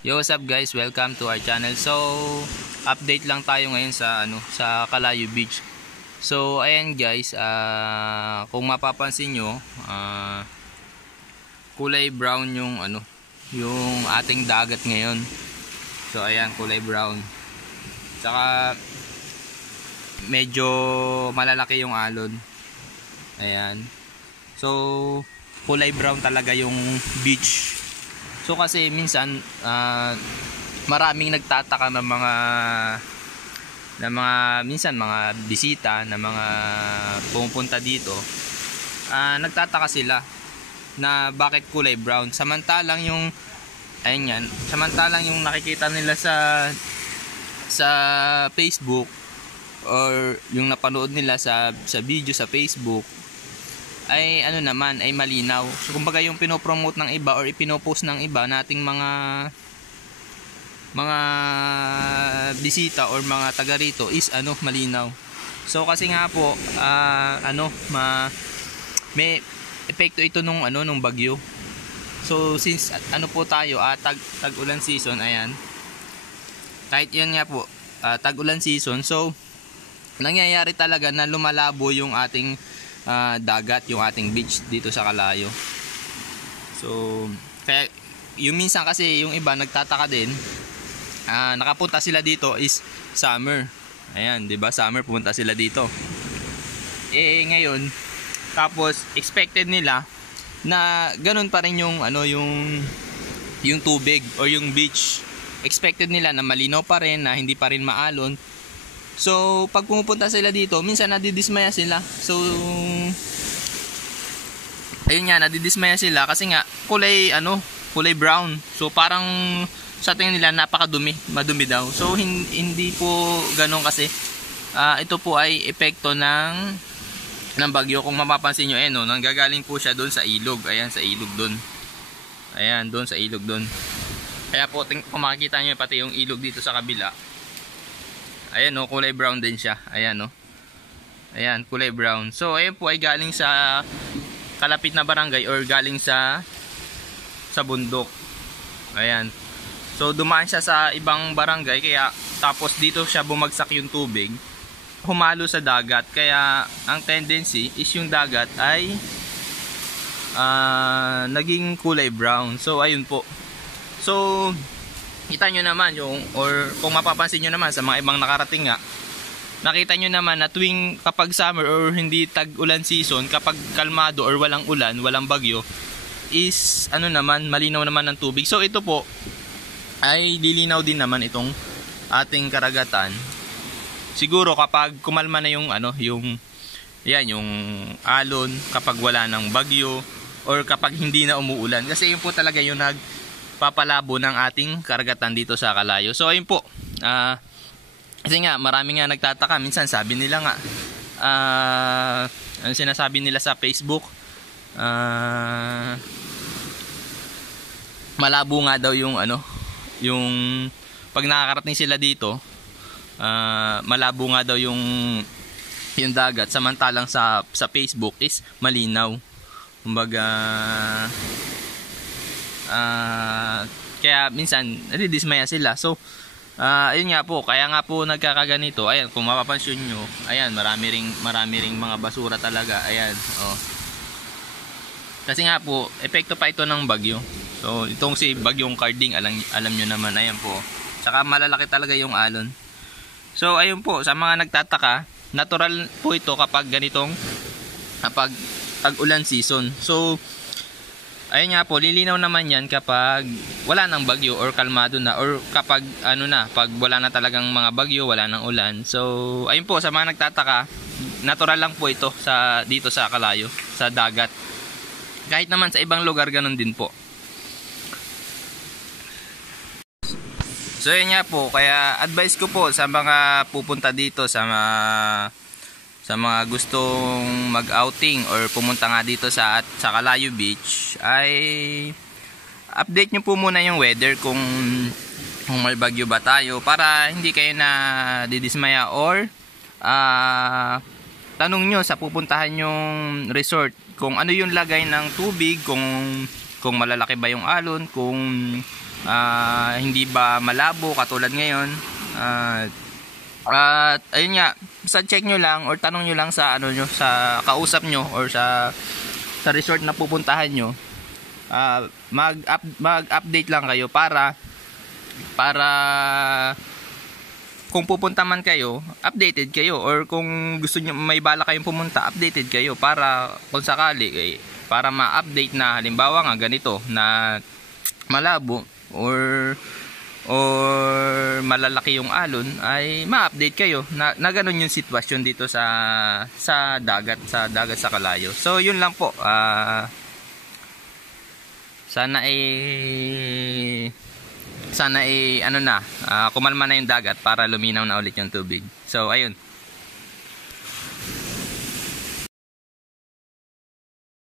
Yo, what's up guys? Welcome to our channel. So, update lang tayo ngayon sa sa Calayo Beach. So, ayan guys, kung mapapansin nyo, kulay brown yung yung ating dagat ngayon. So, ayan, kulay brown. Tsaka medyo malalaki yung alon. Ayan. So, kulay brown talaga yung beach. So kasi minsan maraming nagtataka ng minsan mga bisita na mga pumupunta dito, nagtataka sila na bakit kulay brown samantalang yung nakikita nila sa Facebook or yung napanood nila sa video sa Facebook ay ay malinaw. So kumbaga yung pinopromote ng iba or ipinopost ng iba nating mga bisita or mga taga rito is malinaw. So kasi nga po may epekto ito nung bagyo. So since po tayo tag-ulan season, ayan. Kahit yun nga po tag-ulan season, so nangyayari talaga na lumalabo yung ating dagat, yung ating beach dito sa Calayo. So kaya yung minsan kasi yung iba nagtataka din, nakapunta sila dito is summer. Ayan, 'di ba? Summer pumunta sila dito. Ngayon tapos expected nila na ganun pa rin yung yung tubig or yung beach. Expected nila na malinaw pa rin, na hindi pa rin maalon. So, pag pumupunta sila dito, minsan nadidismaya sila. So, ayun nga, nadidismaya sila kasi nga kulay brown. So, parang sa tingin nila napakadumi, madumi daw. So, hindi po ganoon kasi. Ito po ay epekto ng bagyo. Kung mapapansin nyo, nanggagaling po siya doon sa ilog. Ayan, sa ilog doon. Ayan, doon sa ilog doon. Kaya po, kung makikita nyo pati yung ilog dito sa kabila. Ayan kulay brown din siya. Ayan ayan, kulay brown. So ayan po ay galing sa kalapit na barangay or galing sa bundok. Ayan. So dumaan siya sa ibang barangay, kaya tapos dito siya bumagsak yung tubig, humalo sa dagat. Kaya ang tendency is yung dagat ay naging kulay brown. So ayun po. So kita nyo naman or kung mapapansin nyo naman sa mga ibang nakarating nga, nakita nyo naman na tuwing kapag summer or hindi tag-ulan season, kapag kalmado or walang ulan, walang bagyo, is malinaw naman ng tubig. So ito po ay lilinaw din naman itong ating karagatan. Siguro kapag kumalma na yung yung alon, kapag wala ng bagyo or kapag hindi na umuulan, kasi yun po talaga yung papalabo ng ating karagatan dito sa Calayo. So ayun po, kasi nga marami nga nagtataka, minsan sabi nila nga sinasabi nila sa Facebook, malabo nga daw yung yung pag nakakarating sila dito, malabo nga daw yung dagat, samantalang sa Facebook is malinaw. Kumbaga kaya minsan nadidismaya sila. So ayun nga po, kaya nga po nagkakaganito. Ayan, kung mapapansin nyo, ayan, marami ring mga basura talaga. Ayan, kasi nga po epekto pa ito ng bagyo. So itong si bagyong Carding, alam nyo naman. Ayan po, tsaka malalaki talaga yung alon. So ayun po, sa mga nagtataka, natural po ito kapag tag-ulan season. So ayun nga po, lilinaw naman yan kapag wala nang bagyo or kalmado na, or kapag pag wala na talagang mga bagyo, wala nang ulan. So ayun po, sa mga nagtataka, natural lang po ito dito sa Calayo, sa dagat. Kahit naman sa ibang lugar ganun din po. So ayun nga po, kaya advice ko po sa mga pupunta dito, sa mga gustong mag-outing or pumunta nga dito sa Calayo Beach, ay update nyo po muna yung weather kung may bagyo ba tayo, para hindi kayo na didismaya, or tanong nyo sa pupuntahan yung resort kung ano yung lagay ng tubig, kung malalaki ba yung alon, kung Hindi ba malabo katulad ngayon. At ayun nga, sa check nyo lang or tanong nyo lang sa ano nyo, sa kausap nyo or sa resort na pupuntahan nyo. Mag-update lang kayo para kung pupunta man kayo, updated kayo, or kung gusto niyo may bala kayong pumunta, updated kayo para kung sakali para ma-update na halimbawa nga ganito na malabo or malalaki yung alon, ay ma-update kayo na ganun yung sitwasyon dito sa dagat sa Kalayo. So yun lang po. Sana kumalma na yung dagat para luminaw na ulit yung tubig. So ayun.